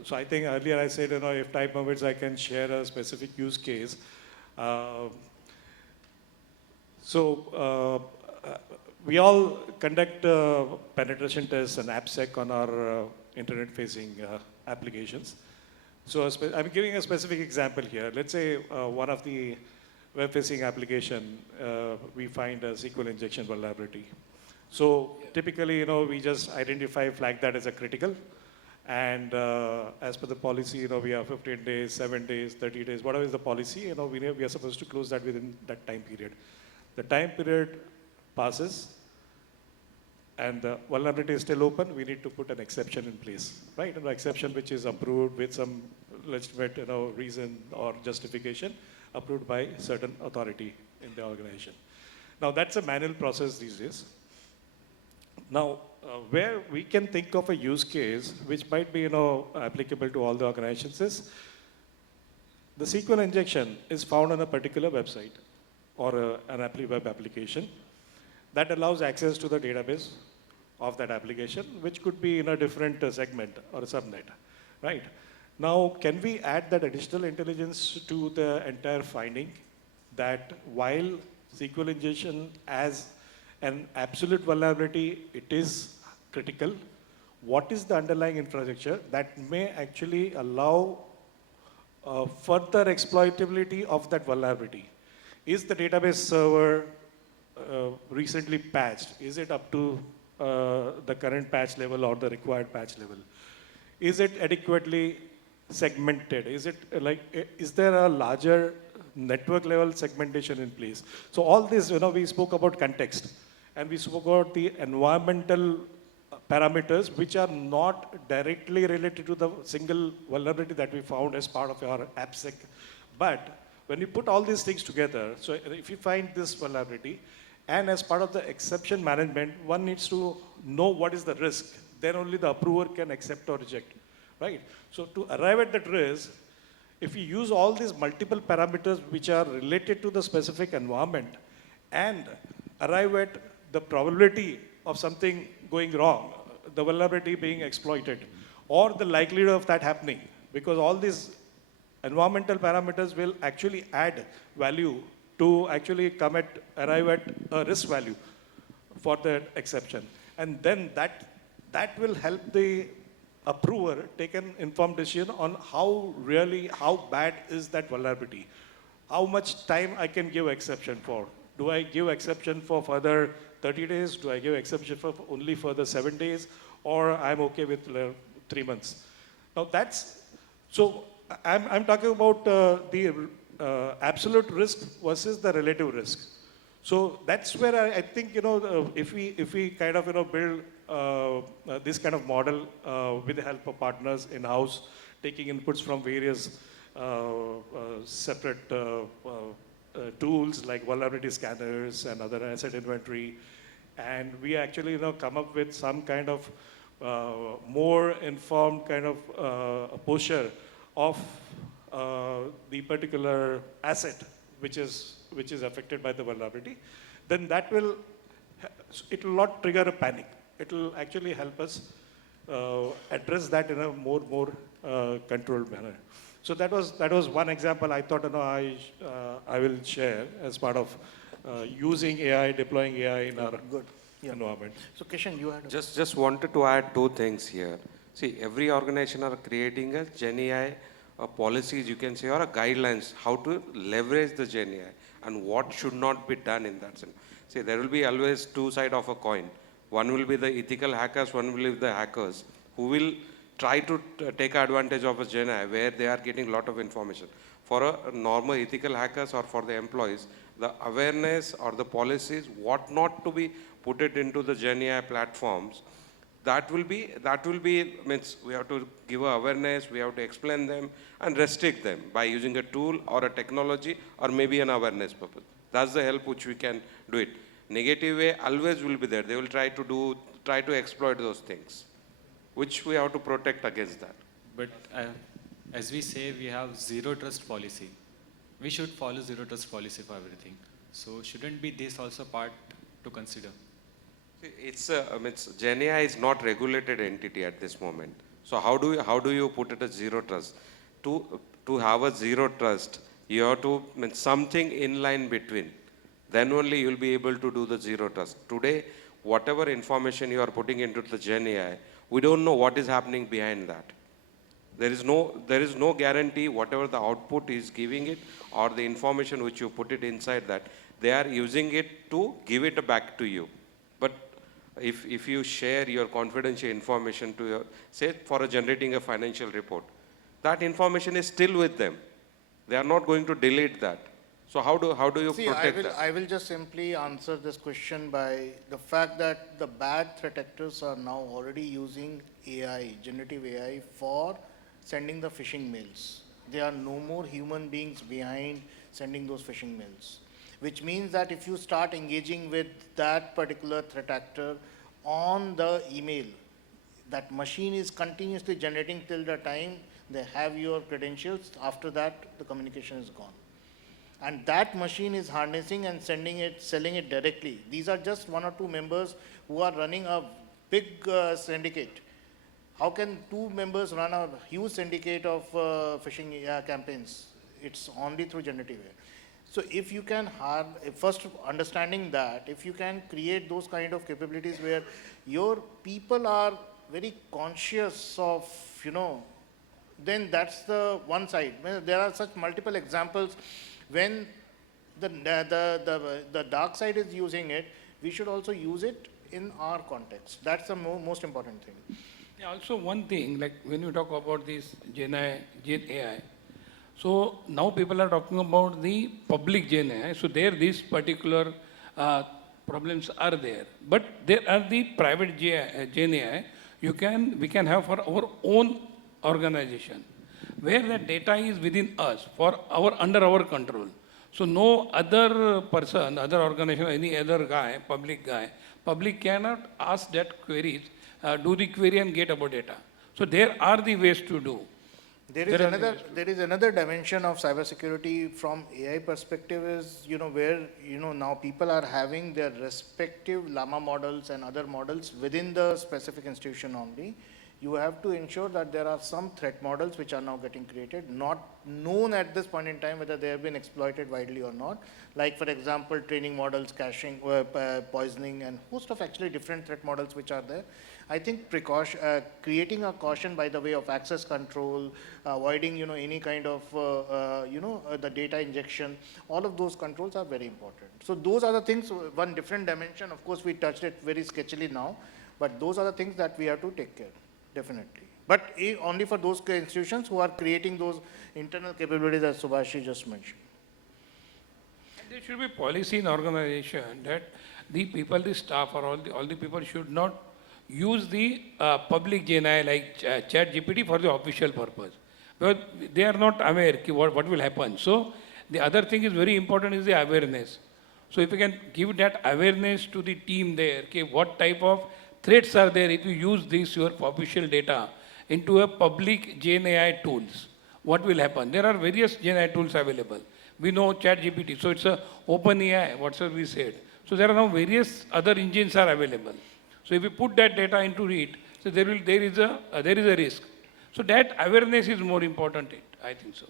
so I think earlier I said, if time permits, I can share a specific use case. We all conduct penetration tests and AppSec on our internet-facing applications. So I'm giving a specific example here. Let's say one of the web-facing application, we find a SQL injection vulnerability. So typically, we just identify, flag that as a critical, And as per the policy, we have 15 days, 7 days, 30 days, whatever is the policy, we are supposed to close that within that time period. The time period passes, and the vulnerability is still open, we need to put an exception in place, right? An exception which is approved with some legitimate, reason or justification, approved by certain authority in the organization. Now, that's a manual process these days. Now, where we can think of a use case which might be, applicable to all the organizations is the SQL injection is found on a particular website or an web application that allows access to the database of that application, which could be in a different segment or a subnet, right? Now, can we add that additional intelligence to the entire finding that while SQL injection as an absolute vulnerability, it is critical, what is the underlying infrastructure that may actually allow further exploitability of that vulnerability? Is the database server recently patched? Is it up to the current patch level or the required patch level? Is it adequately segmented? Is there a larger network level segmentation in place? So all this, we spoke about context and we spoke about the environmental parameters which are not directly related to the single vulnerability that we found as part of our AppSec. But when you put all these things together, so if you find this vulnerability, and as part of the exception management, one needs to know what is the risk. Then only the approver can accept or reject, right? So to arrive at that risk, if we use all these multiple parameters which are related to the specific environment and arrive at the probability of something going wrong, the vulnerability being exploited, or the likelihood of that happening, because all these environmental parameters will actually add value to actually arrive at a risk value for the exception. And then that will help the approver take an informed decision on how bad is that vulnerability. How much time I can give exception for? Do I give exception for further 30 days? Do I give exception for only further 7 days? Or I'm okay with 3 months? Now so I'm talking about the absolute risk versus the relative risk. So that's where I think, if we kind of, build this kind of model with the help of partners in-house, taking inputs from various separate tools like vulnerability scanners and other asset inventory, and we actually, come up with some kind of more informed kind of posture of the particular asset which is affected by the vulnerability, then it will not trigger a panic. It will actually help us address that in a more controlled manner. So that was one example I thought I will share as part of using AI, deploying AI in our environment. So Kishan, you had Just wanted to add 2 things here. See, every organization are creating a Gen AI policies, you can say, or a guidelines, how to leverage the Gen AI and what should not be done in that sense. See, there will be always 2 sides of a coin. One will be the ethical hackers, one will be the hackers who will try to take advantage of a Gen AI where they are getting a lot of information. For a normal ethical hackers or for the employees, the awareness or the policies, what not to be put it into the Gen AI platforms, that will be means we have to give awareness, we have to explain them and restrict them by using a tool or a technology or maybe an awareness purpose. That's the help which we can do it. Negative way always will be there. They will try to exploit those things, which we have to protect against that. But as we say, we have zero trust policy. We should follow zero trust policy for everything. So shouldn't be this also part to consider? It's Gen AI is not regulated entity at this moment. So how do you put it as zero trust? To have a zero trust, you have to something in line between. Then only you will be able to do the zero trust. Today, whatever information you are putting into the Gen AI, we don't know what is happening behind that. There is no guarantee whatever the output is giving it or the information which you put it inside that, they are using it to give it back to you. But if you share your confidential information to your, say for generating a financial report, that information is still with them. They are not going to delete that. So how do you See, protect that? I will just simply answer this question by the fact that the bad threat actors are now already using AI, generative AI, for sending the phishing mails. There are no more human beings behind sending those phishing mails, which means that if you start engaging with that particular threat actor on the email, that machine is continuously generating till the time they have your credentials. After that, the communication is gone. And that machine is harnessing and sending it, selling it directly. These are just one or two members who are running a big syndicate. How can two members run a huge syndicate of phishing campaigns? It's only through generative AI. So if you can first understanding that, if you can create those kind of capabilities where your people are very conscious of, then that's the one side. There are such multiple examples when the dark side is using it, we should also use it in our context. That's the most important thing. Yeah, also one thing, like when you talk about this Gen AI, so now people are talking about the public Gen AI. So there these particular problems are there. But there are the private Gen AI we can have for our own organization, where the data is within us, under our control. So no other person, other organization, any other guy, public cannot ask that queries, do the query and get about data. So there are the ways to do. There is another dimension of cybersecurity from AI perspective is, where, now people are having their respective Llama models and other models within the specific institution only. You have to ensure that there are some threat models which are now getting created, not known at this point in time whether they have been exploited widely or not. Like, for example, training models, caching, poisoning, and host of actually different threat models which are there. I think creating a caution by the way of access control, avoiding, any kind of, the data injection, all of those controls are very important. So those are the things, one different dimension. Of course, we touched it very sketchily now, but those are the things that we have to take care. Definitely. But only for those institutions who are creating those internal capabilities as Subhash just mentioned. And there should be policy in organization that the people, the staff, or all the people should not use the public Gen AI like ChatGPT for the official purpose. Because they are not aware what will happen. So the other thing is very important is the awareness. So if you can give that awareness to the team there, what type of threats are there if you use your official data into a public Gen AI tools? What will happen? There are various Gen AI tools available. We know ChatGPT, so it's a open AI, whatever we said. So there are now various other engines are available. So if you put that data into it, so there is a risk. So that awareness is more important, I think so.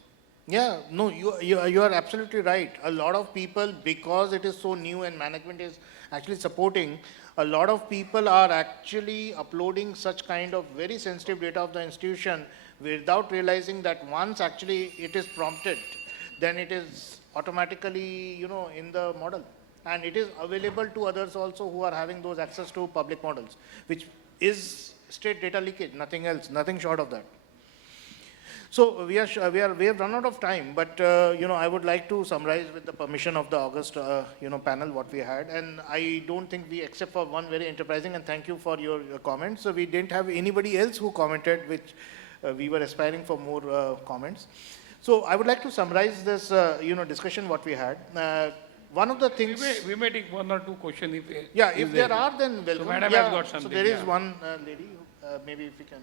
Yeah, no, you are absolutely right. A lot of people, because it is so new and management is actually supporting, a lot of people are actually uploading such kind of very sensitive data of the institution without realizing that once actually it is prompted, then it is automatically, in the model. And it is available to others also who are having those access to public models, which is straight data leakage, nothing else, nothing short of that. So we have run out of time, but I would like to summarize with the permission of the August panel what we had, and I don't think except for one very enterprising, and thank you for your comments. So we didn't have anybody else who commented, which we were aspiring for more comments. So I would like to summarize this discussion what we had. One of the things we may take one or two questions if there are, then welcome. So Madam has got something. So there is one lady, maybe if we can.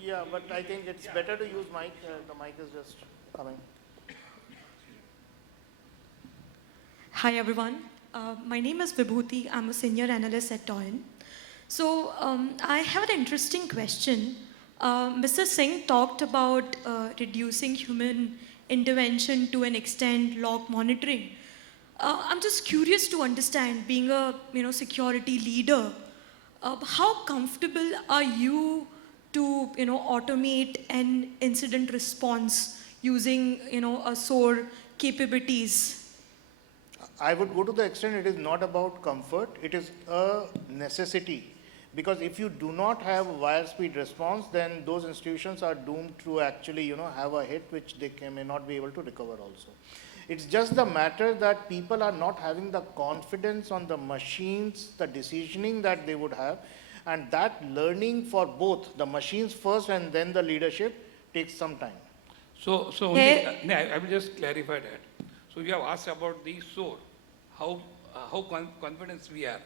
Yeah, but I think it's better to use mic. The mic is just coming. Hi, everyone. My name is Vibhuti. I'm a senior analyst at Toyin. So I have an interesting question. Mr. Singh talked about reducing human intervention to an extent, log monitoring. I'm just curious to understand, being a security leader, how comfortable are you to automate an incident response using a SOAR capabilities? I would go to the extent it is not about comfort, it is a necessity. Because if you do not have wire speed response, then those institutions are doomed to actually, have a hit which they may not be able to recover also. It's just the matter that people are not having the confidence on the machines, the decisioning that they would have, and that learning for both the machines first and then the leadership takes some time. So I will just clarify that. So you have asked about the SOAR, how confident we are.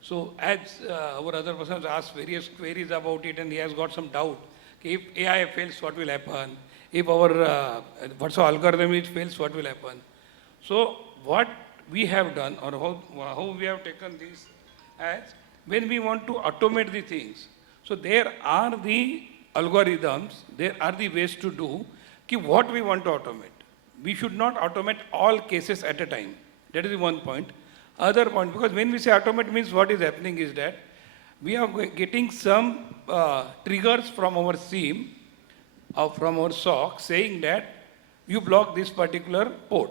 So as our other persons asked various queries about it and he has got some doubt, if AI fails, what will happen? If our what's our algorithm it fails, what will happen? So what we have done or how we have taken this as when we want to automate the things. So there are the algorithms, there are the ways to do what we want to automate. We should not automate all cases at a time. That is the one point. Other point, because when we say automate means what is happening is that we are getting some triggers from our SIEM or from our SOC saying that you block this particular port,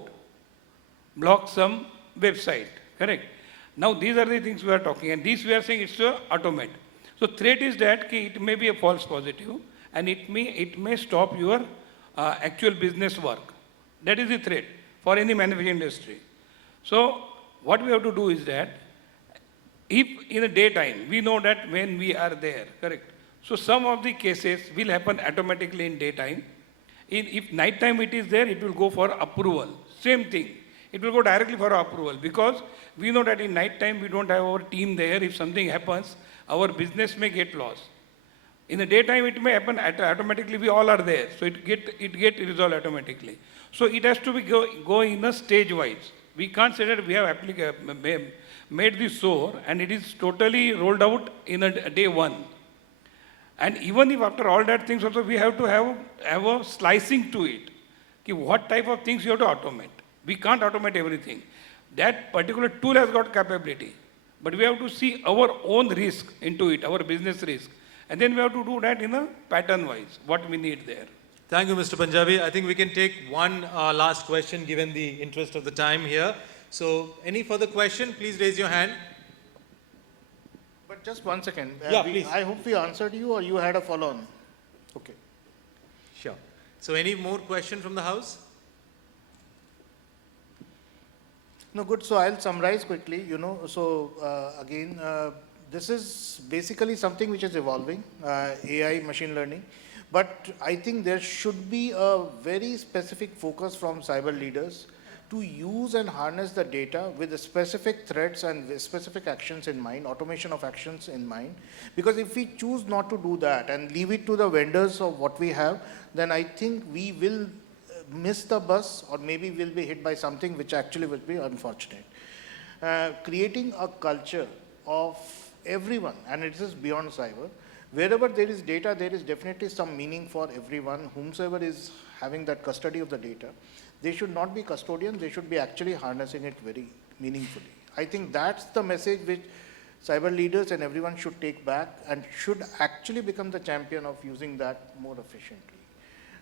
block some website, correct? Now these are the things we are talking and these we are saying it's to automate. So threat is that it may be a false positive and it may stop your actual business work. That is the threat for any manufacturing industry. So what we have to do is that if in the daytime, we know that when we are there, correct? So some of the cases will happen automatically in daytime. If nighttime it is there, it will go for approval. Same thing. It will go directly for approval because we know that in nighttime we don't have our team there. If something happens, our business may get lost. In the daytime, it may happen automatically. We all are there, so it get resolved automatically. So it has to be go in a stage wise. We can't say that we have made the SOAR and it is totally rolled out in a day one. And even if after all that things also, we have to have a slicing to it. What type of things you have to automate? We can't automate everything. That particular tool has got capability, but we have to see our own risk into it, our business risk. And then we have to do that in a pattern-wise, what we need there. Thank you, Mr. Punjabi. I think we can take one last question given the interest of the time here. So, any further question, please raise your hand. But just one second. Yeah, please. I hope we answered you or you had a follow-on. Okay. Sure. So, any more question from the House? No, good. So I'll summarize quickly, again, this is basically something which is evolving, AI, machine learning. But I think there should be a very specific focus from cyber leaders to use and harness the data with the specific threats and with specific actions in mind, automation of actions in mind. Because if we choose not to do that and leave it to the vendors of what we have, then I think we will miss the bus or maybe we'll be hit by something which actually will be unfortunate. Creating a culture of everyone, and it is beyond cyber, wherever there is data, there is definitely some meaning for everyone, whomsoever is having that custody of the data. They should not be custodians, they should be actually harnessing it very meaningfully. I think that's the message which cyber leaders and everyone should take back and should actually become the champion of using that more efficiently.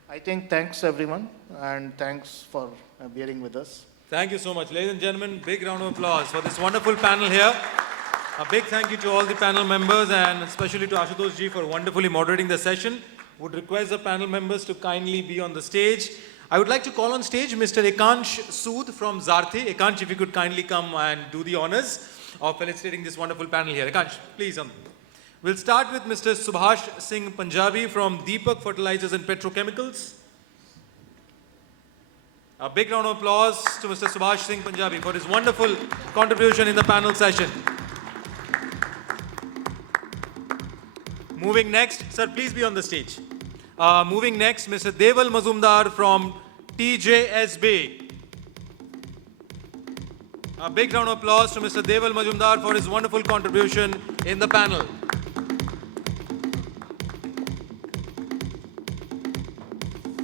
I think thanks everyone and thanks for bearing with us. Thank you so much. Ladies and gentlemen, big round of applause for this wonderful panel here. A big thank you to all the panel members and especially to Ashutosh ji for wonderfully moderating the session. Would request the panel members to kindly be on the stage. I would like to call on stage Mr. 𝑣𝒖𝒕𝒐𝒏𝒐𝒎𝒐𝒖𝒔 Sood from Zarthi. 𝑣𝒖𝒕𝒐𝒏𝒐𝒎𝒐𝒖𝒔 if you could kindly come and do the honors of felicitating this wonderful panel here. 𝑣𝒖𝒕𝒐𝒏𝒐𝒎𝒐𝒖𝒔, please. We'll start with Mr. Subhash Singh Punjabi from Deepak Fertilisers and Petrochemicals. A big round of applause to Mr. Subhash Singh Punjabi for his wonderful contribution in the panel session. Moving next, sir, please be on the stage. Moving next, Mr. Deval Mazumdar from TJSB. A big round of applause to Mr. Deval Mazumdar for his wonderful contribution in the panel.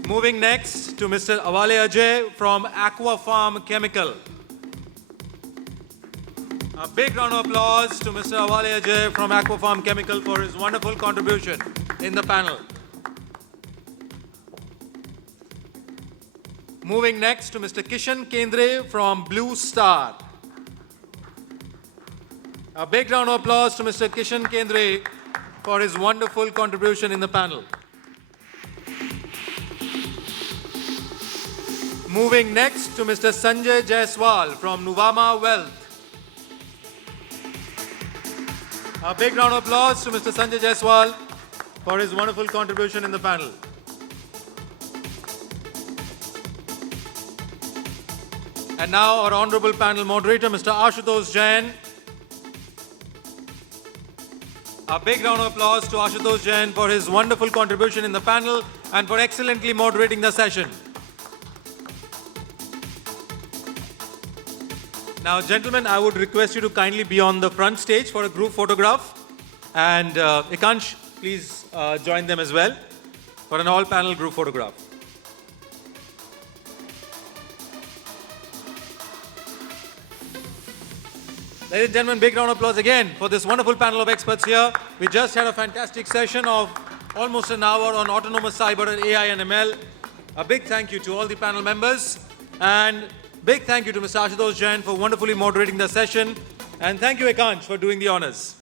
Moving next to Mr. Awale Ajay from Aquapharm Chemical. A big round of applause to Mr. Awale Ajay from Aquapharm Chemical for his wonderful contribution in the panel. Moving next to Mr. Kishan Kendre from Blue Star. A big round of applause to Mr. Kishan Kendre for his wonderful contribution in the panel. Moving next to Mr. Sanjay Jaiswal from Nuvama Wealth. A big round of applause to Mr. Sanjay Jaiswal for his wonderful contribution in the panel. And now our honorable panel moderator, Mr. Ashutosh Jain. A big round of applause to Ashutosh Jain for his wonderful contribution in the panel and for excellently moderating the session. Now, gentlemen, I would request you to kindly be on the front stage for a group photograph. And Ekansh, please join them as well for an all-panel group photograph. Ladies and gentlemen, big round of applause again for this wonderful panel of experts here. We just had a fantastic session of almost an hour on autonomous cyber, AI and ML. A big thank you to all the panel members. And big thank you to Mr. Ashutosh Jain for wonderfully moderating the session. And thank you, Ekansh, for doing the honors.